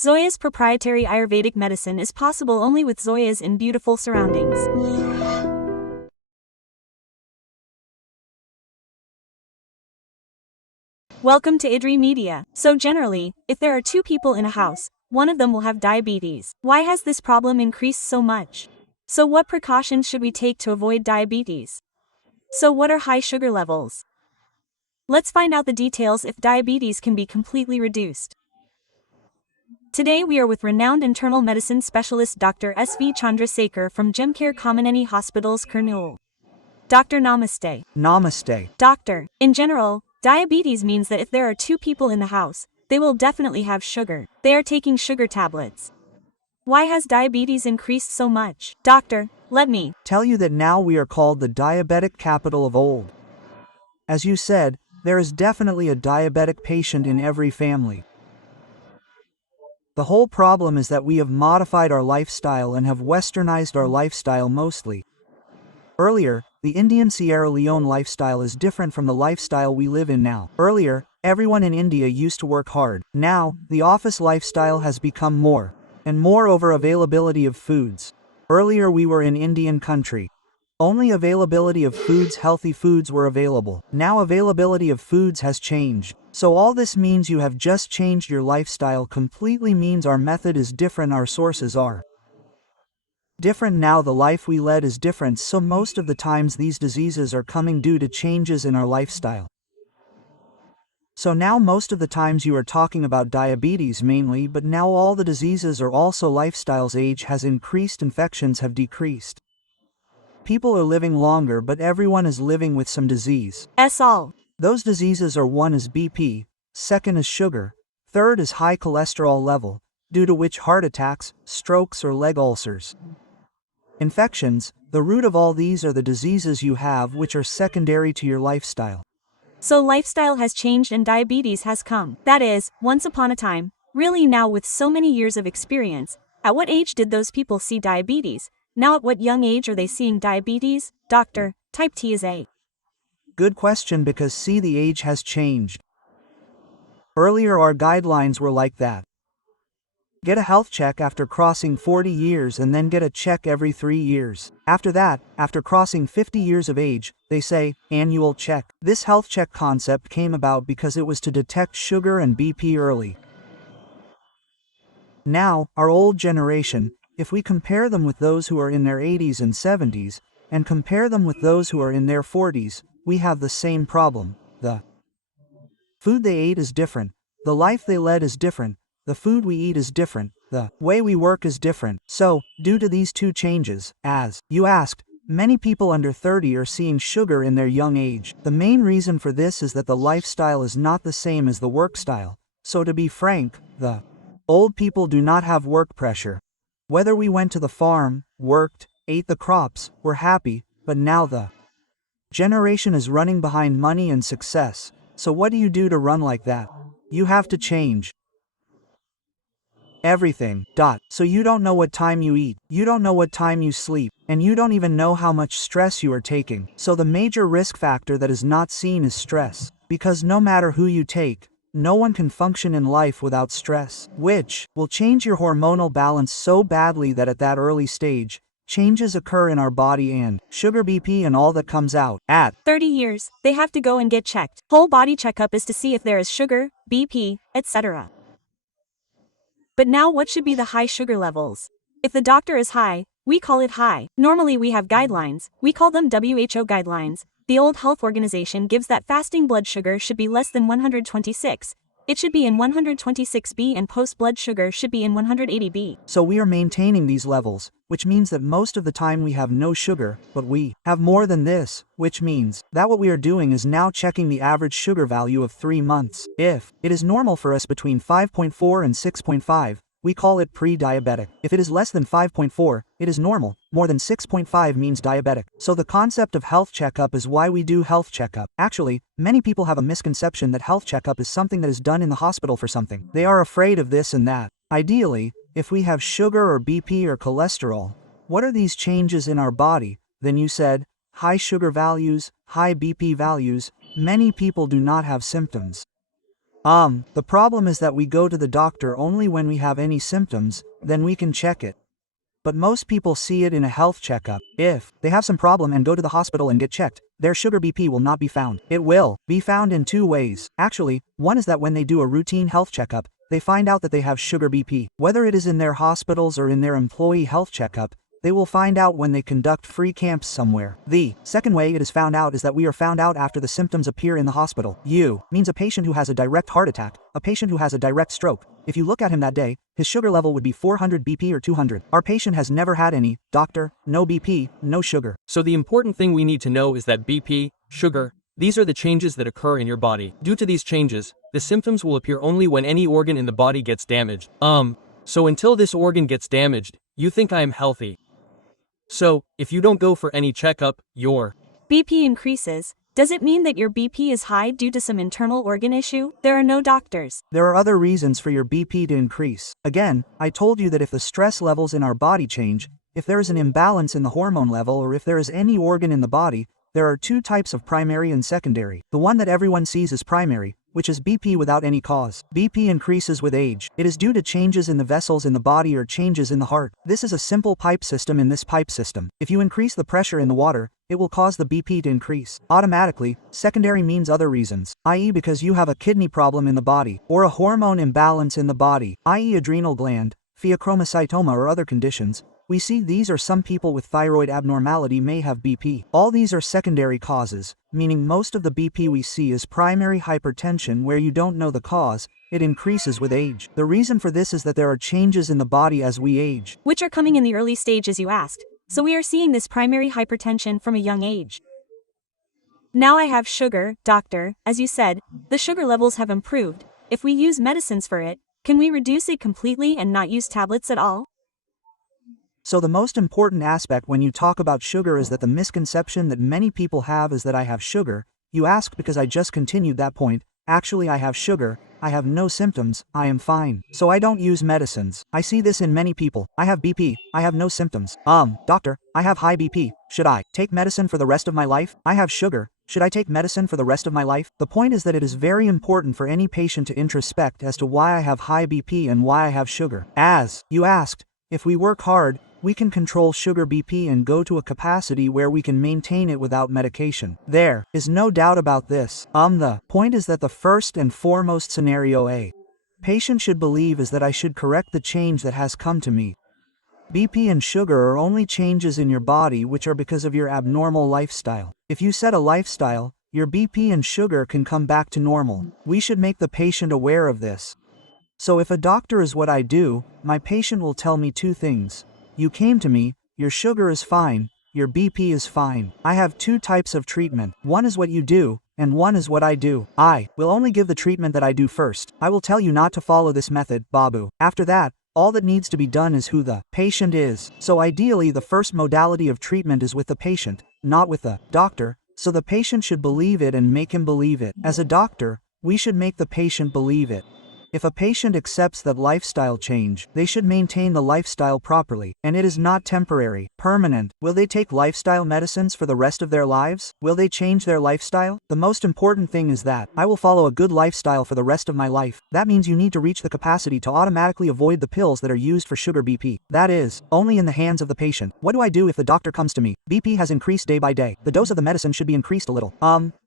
Zoya's proprietary Ayurvedic medicine is possible only with Zoya's in beautiful surroundings. Welcome to IDRI Media. So generally, if there are two people in a house, one of them will have diabetes. Why has this problem increased so much? So what precautions should we take to avoid diabetes? So what are high sugar levels? Let's find out the details if diabetes can be completely reduced. Today we are with renowned internal medicine specialist Dr. S.V. Chandrasekhar from Gemcare Kameneni Hospitals, Kurnool. Doctor, namaste. Namaste. Doctor, in general, diabetes means that if there are two people in the house, they will definitely have sugar. They are taking sugar tablets. Why has diabetes increased so much? Doctor, let me Tell you that now we are called the diabetic capital of old. As you said, there is definitely a diabetic patient in every family. The whole problem is that we have modified our lifestyle and have westernized our lifestyle mostly. Earlier, the Indian Sierra Leone lifestyle is different from the lifestyle we live in now. Earlier, everyone in India used to work hard. Now, the office lifestyle has become more and more over availability of foods. Earlier we were in Indian country. Only availability of foods, healthy foods were available. Now availability of foods has changed. So all this means you have just changed your lifestyle completely, means our method is different, our sources are different now, the life we led is different, so most of the times these diseases are coming due to changes in our lifestyle. So now most of the times you are talking about diabetes mainly, but now all the diseases are also lifestyles. Age has increased, infections have decreased. People are living longer, but everyone is living with some disease. all. Those diseases are: one is BP, second is sugar, third is high cholesterol level, due to which heart attacks, strokes or leg ulcers. Infections, the root of all these are the diseases you have which are secondary to your lifestyle. So lifestyle has changed and diabetes has come. That is, once upon a time, really now with so many years of experience, at what age did those people see diabetes? Now at what young age are they seeing diabetes? Doctor, type T is A. Good question, because see, the age has changed. Earlier our guidelines were like that. Get a health check after crossing 40 years and then get a check every 3 years. After that, after crossing 50 years of age, they say, annual check. This health check concept came about because it was to detect sugar and BP early. Now, our old generation, if we compare them with those who are in their 80s and 70s, and compare them with those who are in their 40s, we have the same problem. The food they ate is different. The life they led is different. The food we eat is different. The way we work is different. So, due to these two changes, as you asked, many people under 30 are seeing sugar in their young age. The main reason for this is that the lifestyle is not the same as the work style. So to be frank, the old people do not have work pressure. Whether we went to the farm, worked, ate the crops, were happy, but now the generation is running behind money and success. So what do you do to run like that? You have to change everything. So you don't know what time you eat, you don't know what time you sleep, and you don't even know how much stress you are taking. So the major risk factor that is not seen is stress, because no matter who you take, no one can function in life without stress, which will change your hormonal balance so badly that at that early stage, changes occur in our body and sugar, BP and all that comes out. At 30 years, they have to go and get checked. Whole body checkup is to see if there is sugar, BP, etc. But now what should be the high sugar levels? If the doctor is high, we call it high. Normally we have guidelines, we call them WHO guidelines. The World Health Organization gives that fasting blood sugar should be less than 126. It should be in 126B and post blood sugar should be in 180B. So we are maintaining these levels, which means that most of the time we have no sugar, but we have more than this, which means that what we are doing is now checking the average sugar value of 3 months. If it is normal for us between 5.4 and 6.5, we call it pre-diabetic. If it is less than 5.4, it is normal. More than 6.5 means diabetic. So the concept of health checkup is why we do health checkup. Actually, many people have a misconception that health checkup is something that is done in the hospital for something. They are afraid of this and that. Ideally, if we have sugar or BP or cholesterol, what are these changes in our body? Then you said, high sugar values, high BP values, many people do not have symptoms. The problem is that we go to the doctor only when we have any symptoms, then we can check it. But most people see it in a health checkup. If they have some problem and go to the hospital and get checked, their sugar BP will not be found. It will be found in two ways. Actually, one is that when they do a routine health checkup, they find out that they have sugar BP. Whether it is in their hospitals or in their employee health checkup, they will find out when they conduct free camps somewhere. The second way it is found out is that we are found out after the symptoms appear in the hospital. U means a patient who has a direct heart attack, a patient who has a direct stroke. If you look at him that day, his sugar level would be 400 BP or 200. Our patient has never had any, doctor, no BP, no sugar. So the important thing we need to know is that BP, sugar, these are the changes that occur in your body. Due to these changes, the symptoms will appear only when any organ in the body gets damaged. So until this organ gets damaged, you think I am healthy. So, if you don't go for any checkup, your BP increases. Does it mean that your BP is high due to some internal organ issue? There are no doctors. There are other reasons for your BP to increase. Again, I told you that if the stress levels in our body change, if there is an imbalance in the hormone level or if there is any organ in the body, there are two types of primary and secondary. The one that everyone sees is primary, which is BP without any cause. BP increases with age. It is due to changes in the vessels in the body or changes in the heart. This is a simple pipe system in this pipe system. If you increase the pressure in the water, it will cause the BP to increase. Automatically, secondary means other reasons, i.e. because you have a kidney problem in the body, or a hormone imbalance in the body, i.e. adrenal gland, pheochromocytoma or other conditions. We see these or some people with thyroid abnormality may have BP. All these are secondary causes, meaning most of the BP we see is primary hypertension where you don't know the cause, it increases with age. The reason for this is that there are changes in the body as we age, Which are coming in the early stages, you asked. So we are seeing this primary hypertension from a young age. Now I have sugar, doctor, as you said, the sugar levels have improved. If we use medicines for it, can we reduce it completely and not use tablets at all? So the most important aspect when you talk about sugar is that the misconception that many people have is that I have sugar. You ask because I just continued that point. Actually I have sugar, I have no symptoms, I am fine. So I don't use medicines. I see this in many people. I have BP, I have no symptoms. Doctor, I have high BP. Should I take medicine for the rest of my life? I have sugar. Should I take medicine for the rest of my life? The point is that it is very important for any patient to introspect as to why I have high BP and why I have sugar. As you asked, if we work hard, we can control sugar BP and go to a capacity where we can maintain it without medication. There is no doubt about this. The point is that the first and foremost scenario a patient should believe is that I should correct the change that has come to me. BP and sugar are only changes in your body which are because of your abnormal lifestyle. If you set a lifestyle, your BP and sugar can come back to normal. We should make the patient aware of this. So if a doctor is what I do, my patient will tell me two things. You came to me, your sugar is fine, your BP is fine. I have two types of treatment. One is what you do, and one is what I do. I will only give the treatment that I do first. I will tell you not to follow this method, Babu. After that, all that needs to be done is who the patient is. So ideally the first modality of treatment is with the patient, not with the doctor, so the patient should believe it and make him believe it. As a doctor, we should make the patient believe it. If a patient accepts that lifestyle change, they should maintain the lifestyle properly, and it is not temporary, permanent. Will they take lifestyle medicines for the rest of their lives? Will they change their lifestyle? The most important thing is that I will follow a good lifestyle for the rest of my life. That means you need to reach the capacity to automatically avoid the pills that are used for sugar BP. That is, only in the hands of the patient. What do I do if the doctor comes to me? BP has increased day by day. The dose of the medicine should be increased a little.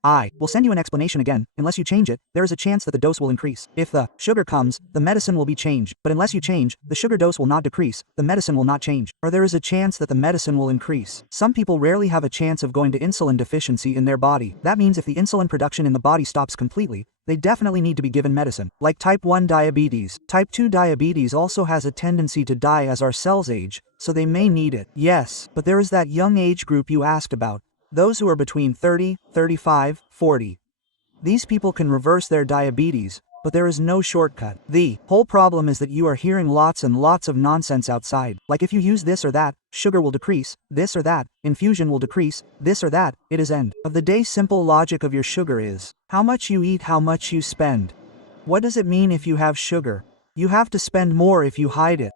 I will send you an explanation again. Unless you change it, there is a chance that the dose will increase. If the sugar comes, the medicine will be changed. But unless you change, the sugar dose will not decrease, the medicine will not change. Or there is a chance that the medicine will increase. Some people rarely have a chance of going to insulin deficiency in their body. That means if the insulin production in the body stops completely, they definitely need to be given medicine. Like type 1 diabetes. Type 2 diabetes also has a tendency to die as our cells age, so they may need it. Yes, but there is that young age group you asked about. Those who are between 30, 35, 40. These people can reverse their diabetes, but there is no shortcut. The whole problem is that you are hearing lots and lots of nonsense outside. Like if you use this or that, sugar will decrease, this or that, infusion will decrease, this or that, it is end of the day. Simple logic of your sugar is how much you eat, how much you spend. What does it mean if you have sugar? You have to spend more if you hide it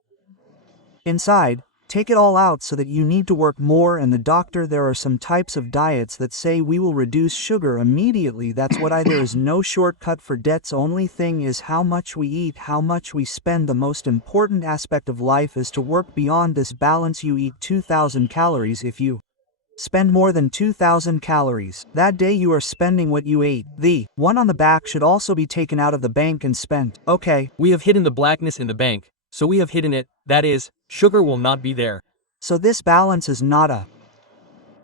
inside. take it all out so that you need to work more, and the doctor, there are some types of diets that say we will reduce sugar immediately. That's what there is no shortcut for debts. Only thing is how much we eat, how much we spend. The most important aspect of life is to work beyond this balance. You eat 2,000 calories. If you spend more than 2,000 calories that day, you are spending what you ate. The one on the back should also be taken out of the bank and spent. Okay. We have hidden the blackness in the bank, so we have hidden it, that is, sugar will not be there. So this balance is not a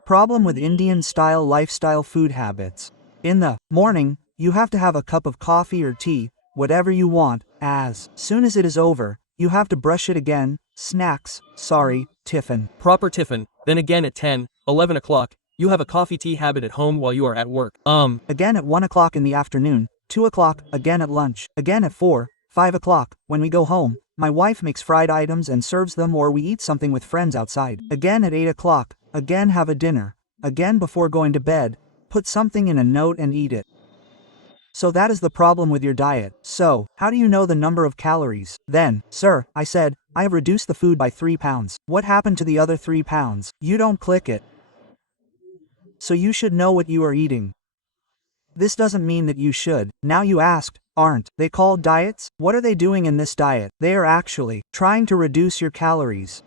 problem with Indian-style lifestyle food habits. In the morning, you have to have a cup of coffee or tea, whatever you want. As soon as it is over, you have to brush it again. Snacks, sorry, tiffin. Proper tiffin, then again at 10, 11 o'clock, you have a coffee tea habit at home while you are at work. Again at 1 o'clock in the afternoon, 2 o'clock, again at lunch, again at 4, 5 o'clock, when we go home. My wife makes fried items and serves them, or we eat something with friends outside. Again at 8 o'clock, again have a dinner. Again before going to bed, put something in a note and eat it. So that is the problem with your diet. So, how do you know the number of calories? Then, sir, I said, I have reduced the food by 3 pounds. What happened to the other 3 pounds? You don't click it. So you should know what you are eating. This doesn't mean that you should. Now you asked, aren't they called diets? What are they doing in this diet? They are actually trying to reduce your calories.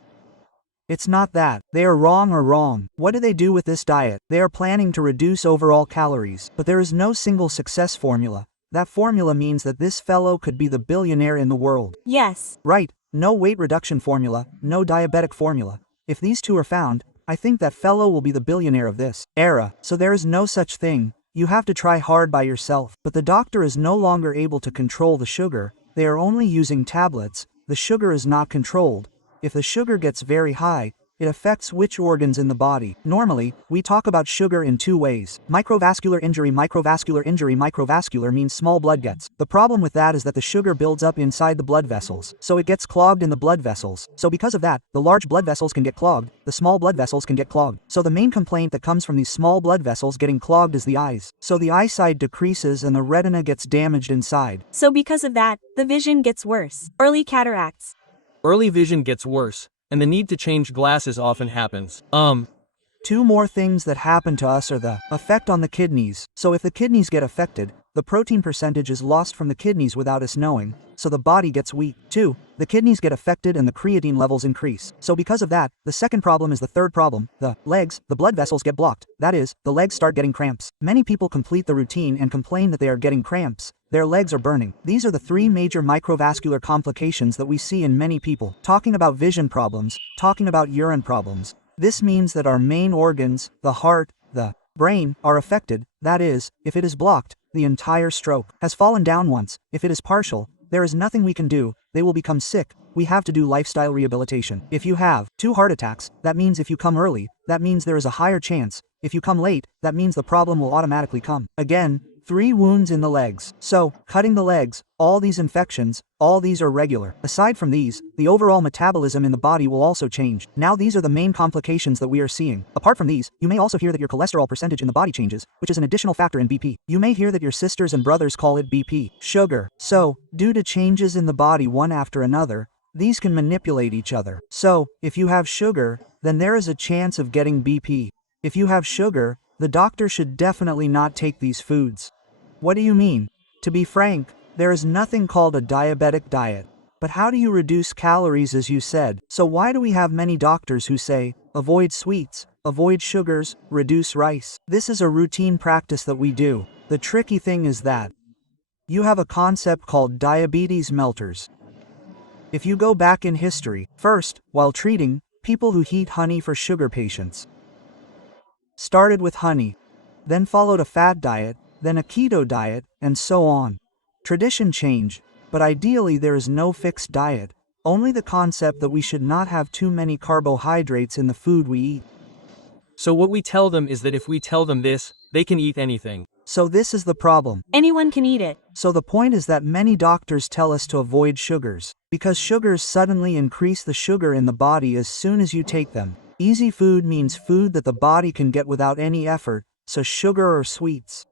It's not that they are wrong or wrong. What do they do with this diet? They are planning to reduce overall calories, but there is no single success formula. That formula means that this fellow could be the billionaire in the world. Yes. Right, no weight reduction formula, no diabetic formula. If these two are found, I think that fellow will be the billionaire of this era. So there is no such thing. You have to try hard by yourself. But the doctor is no longer able to control the sugar. They are only using tablets. The sugar is not controlled. If the sugar gets very high, it affects which organs in the body. Normally, we talk about sugar in two ways. Microvascular injury. Microvascular means small blood gets. The problem with that is that the sugar builds up inside the blood vessels. So it gets clogged in the blood vessels. So because of that, the large blood vessels can get clogged, the small blood vessels can get clogged. So the main complaint that comes from these small blood vessels getting clogged is the eyes. So the eyesight decreases and the retina gets damaged inside. So because of that, the vision gets worse. Early cataracts. Early vision gets worse, and the need to change glasses often happens. Two more things that happen to us are the effect on the kidneys. So if the kidneys get affected, the protein percentage is lost from the kidneys without us knowing, so the body gets weak. 2. The kidneys get affected and the creatine levels increase. So because of that, the second problem is the third problem, the legs, the blood vessels get blocked. That is, the legs start getting cramps. Many people complete the routine and complain that they are getting cramps. Their legs are burning. These are the three major microvascular complications that we see in many people. Talking about vision problems, talking about urine problems. This means that our main organs, the heart, the brain, are affected. That is, if it is blocked, the entire stroke has fallen down once. If it is partial, there is nothing we can do. They will become sick. We have to do lifestyle rehabilitation. If you have 2 heart attacks, that means if you come early, that means there is a higher chance. If you come late, that means the problem will automatically come. Again, 3 wounds in the legs. So, cutting the legs, all these infections, all these are regular. Aside from these, the overall metabolism in the body will also change. Now these are the main complications that we are seeing. Apart from these, you may also hear that your cholesterol percentage in the body changes, which is an additional factor in BP. You may hear that your sisters and brothers call it BP, sugar. So, due to changes in the body one after another, these can manipulate each other. So, if you have sugar, then there is a chance of getting BP. If you have sugar, the doctor should definitely not take these foods. What do you mean? To be frank, there is nothing called a diabetic diet. But how do you reduce calories, as you said? So why do we have many doctors who say, avoid sweets, avoid sugars, reduce rice? This is a routine practice that we do. The tricky thing is that you have a concept called diabetes melters. If you go back in history, first, while treating people who eat honey for sugar patients, started with honey, then followed a fat diet, then a keto diet, and so on. Tradition changed, but ideally there is no fixed diet, only the concept that we should not have too many carbohydrates in the food we eat. So what we tell them is that if we tell them this, they can eat anything. So this is the problem. Anyone can eat it. So the point is that many doctors tell us to avoid sugars, because sugars suddenly increase the sugar in the body as soon as you take them. Easy food means food that the body can get without any effort, so sugar or sweets.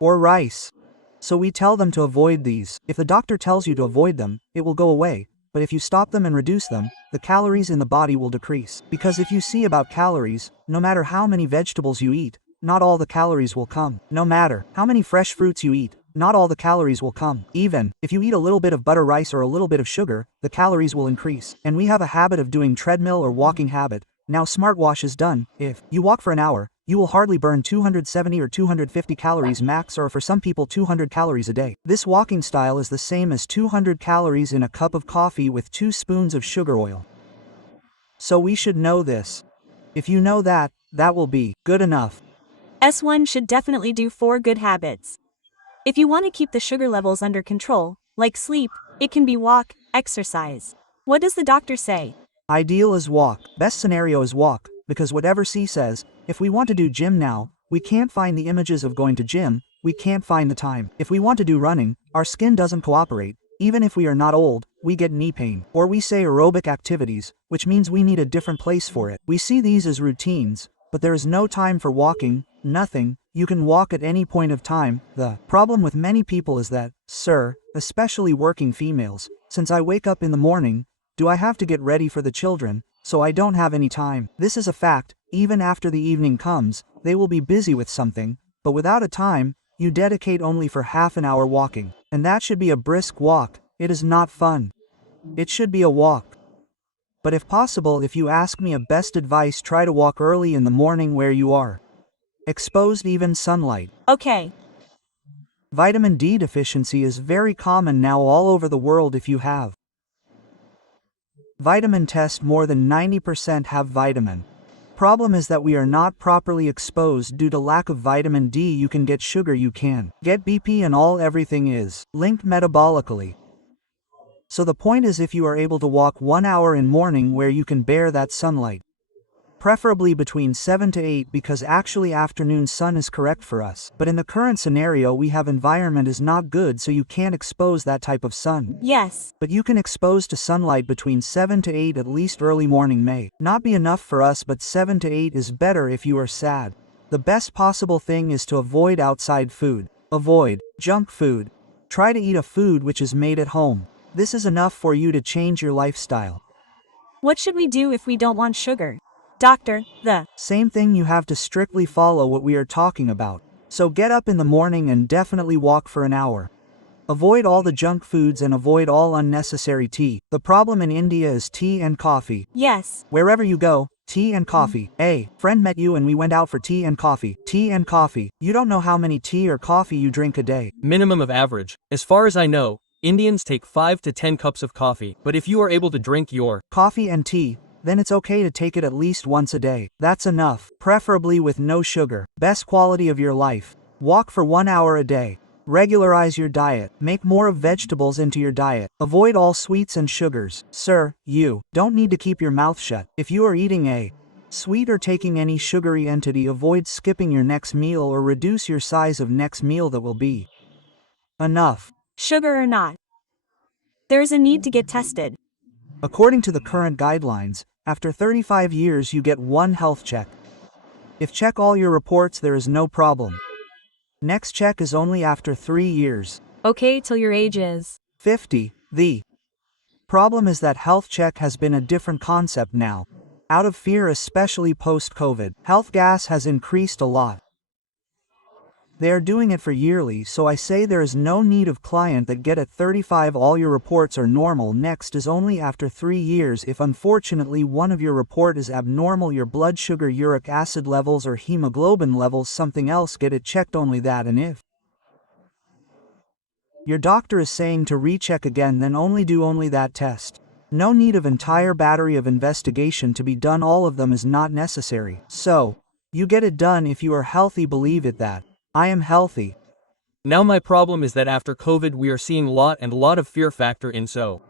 Or rice. So we tell them to avoid these. If the doctor tells you to avoid them, it will go away. but if you stop them and reduce them, the calories in the body will decrease. Because if you see about calories, no matter how many vegetables you eat, not all the calories will come. No matter how many fresh fruits you eat, not all the calories will come. Even if you eat a little bit of butter rice or a little bit of sugar, the calories will increase. And we have a habit of doing treadmill or walking habit. Now smartwash is done. If you walk for an hour, you will hardly burn 270 or 250 calories max, or for some people 200 calories a day. This walking style is the same as 200 calories in a cup of coffee with 2 spoons of sugar oil. So we should know this. If you know that, that will be good enough. S1 should definitely do 4 good habits. If you want to keep the sugar levels under control, like sleep, it can be walk, exercise. What does the doctor say? Ideal is walk. Best scenario is walk, because whatever C says, if we want to do gym now, we can't find the images of going to gym, we can't find the time. If we want to do running, our skin doesn't cooperate. Even if we are not old, we get knee pain. Or we say aerobic activities, which means we need a different place for it. We see these as routines, but there is no time for walking, nothing. You can walk at any point of time. The problem with many people is that, sir, especially working females, since I wake up in the morning, do I have to get ready for the children, so I don't have any time. This is a fact. Even after the evening comes, they will be busy with something, but without a time, you dedicate only for half an hour walking. And that should be a brisk walk. It is not fun. It should be a walk. But if possible, if you ask me a best advice, try to walk early in the morning where you are exposed even sunlight. Okay. Vitamin D deficiency is very common now all over the world. If you have vitamin test, more than 90% have vitamin. Problem is that we are not properly exposed due to lack of vitamin D. You can get sugar, you can get BP, and all everything is linked metabolically. So the point is, if you are able to walk 1 hour in morning where you can bear that sunlight, preferably between 7 to 8, because actually afternoon sun is correct for us. But in the current scenario we have, environment is not good, so you can't expose that type of sun. Yes. But you can expose to sunlight between 7 to 8 at least. Early morning may not be enough for us, but 7 to 8 is better if you are sad. The best possible thing is to avoid outside food. Avoid junk food. Try to eat a food which is made at home. This is enough for you to change your lifestyle. What should we do if we don't want sugar? Doctor, the same thing. You have to strictly follow what we are talking about. So get up in the morning and definitely walk for an hour. Avoid all the junk foods and avoid all unnecessary tea. The problem in India is tea and coffee. Yes. Wherever you go, tea and coffee. A friend met you and we went out for tea and coffee. Tea and coffee. You don't know how many tea or coffee you drink a day. Minimum of average. As far as I know, Indians take 5 to 10 cups of coffee. But if you are able to drink your coffee and tea, then it's okay to take it at least once a day. That's enough, preferably with no sugar. Best quality of your life. Walk for 1 hour a day. Regularize your diet. Make more of vegetables into your diet. Avoid all sweets and sugars. Sir, you don't need to keep your mouth shut. If you are eating a sweet or taking any sugary entity, avoid skipping your next meal or reduce your size of next meal. That will be enough. Sugar or not, there is a need to get tested. According to the current guidelines, after 35 years you get 1 health check. If check all your reports, there is no problem. Next check is only after 3 years. Okay, till your age is 50. The problem is that health check has been a different concept now. Out of fear, especially post-COVID, health gas has increased a lot. They are doing it for yearly, so I say there is no need of client that get at 35 all your reports are normal. Next is only after 3 years. If unfortunately one of your report is abnormal, your blood sugar, uric acid levels or hemoglobin levels, something else, get it checked, only that. And if your doctor is saying to recheck again, then only do only that test. No need of entire battery of investigation to be done. All of them is not necessary. So, you get it done if you are healthy. Believe it that I am healthy. Now my problem is that after COVID we are seeing lot of fear factor in. So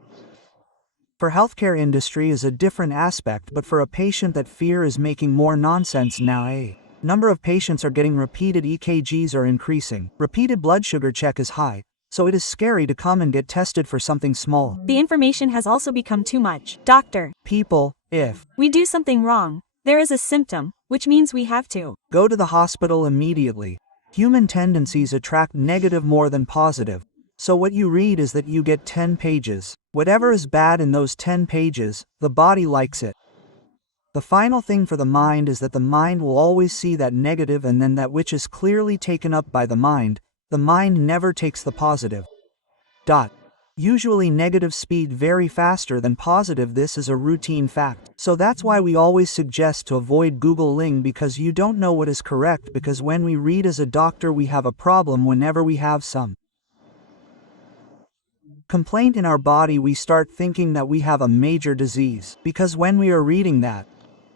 for healthcare industry is a different aspect, but for a patient that fear is making more nonsense now. A number of patients are getting repeated EKGs are increasing. Repeated blood sugar check is high. So it is scary to come and get tested for something small. The information has also become too much. Doctor, people, if we do something wrong, there is a symptom, which means we have to go to the hospital immediately. Human tendencies attract negative more than positive. So what you read is that you get 10 pages. Whatever is bad in those 10 pages, the body likes it. The final thing for the mind is that the mind will always see that negative, and then that which is clearly taken up by the mind never takes the positive. Usually negative speed very faster than positive. This is a routine fact. So that's why we always suggest to avoid Googling, because you don't know what is correct, because when we read as a doctor we have a problem whenever we have some complaint in our body, we start thinking that we have a major disease, because when we are reading that,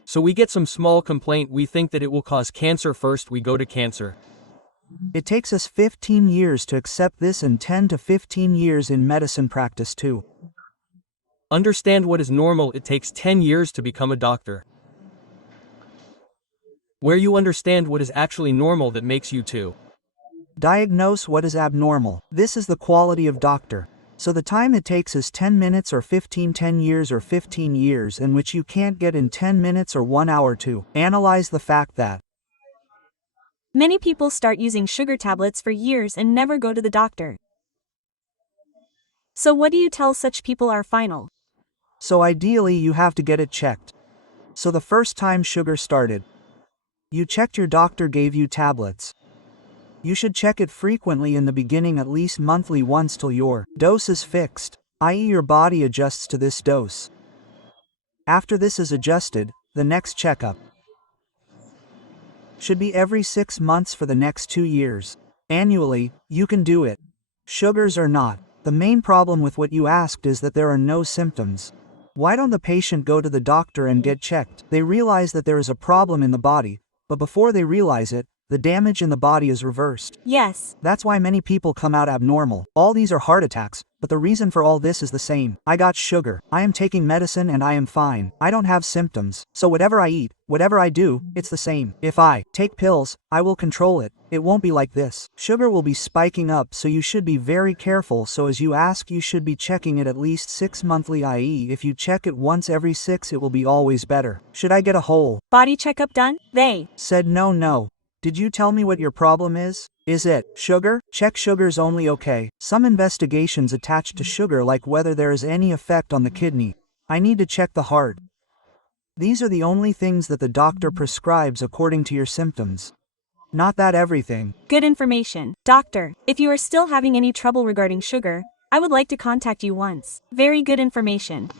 So we get some small complaint, we think that it will cause cancer first, we go to cancer. it takes us 15 years to accept this, and 10 to 15 years in medicine practice too. Understand what is normal, it takes 10 years to become a doctor. Where you understand what is actually normal, that makes you to diagnose what is abnormal. This is the quality of doctor. So the time it takes is 10 minutes or 10 years or 15 years, in which you can't get in 10 minutes or 1 hour to analyze the fact that Many people start using sugar tablets for years and never go to the doctor. So what do you tell such people are final? So ideally you have to get it checked. So the first time sugar started, you checked, your doctor gave you tablets. You should check it frequently in the beginning, at least monthly once, till your dose is fixed, i.e. your body adjusts to this dose. After this is adjusted, the next checkup should be every 6 months for the next 2 years. Annually, you can do it. Sugars or not. The main problem with what you asked is that there are no symptoms. Why don't the patient go to the doctor and get checked? They realize that there is a problem in the body, but before they realize it, the damage in the body is reversed. Yes. That's why many people come out abnormal. All these are heart attacks, but the reason for all this is the same. I got sugar. I am taking medicine and I am fine. I don't have symptoms. So whatever I eat, whatever I do, it's the same. If I take pills, I will control it. It won't be like this. Sugar will be spiking up, so you should be very careful. So as you ask, you should be checking it at least 6 monthly, i.e. if you check it once every 6, it will be always better. Should I get a whole Body checkup done? They said no. Did you tell me what your problem is? Is it sugar? Check sugars only. Okay. Some investigations attached to sugar, like whether there is any effect on the kidney. I need to check the heart. These are the only things that the doctor prescribes according to your symptoms. Not that everything. Good information. Doctor, if you are still having any trouble regarding sugar, I would like to contact you once. Very good information.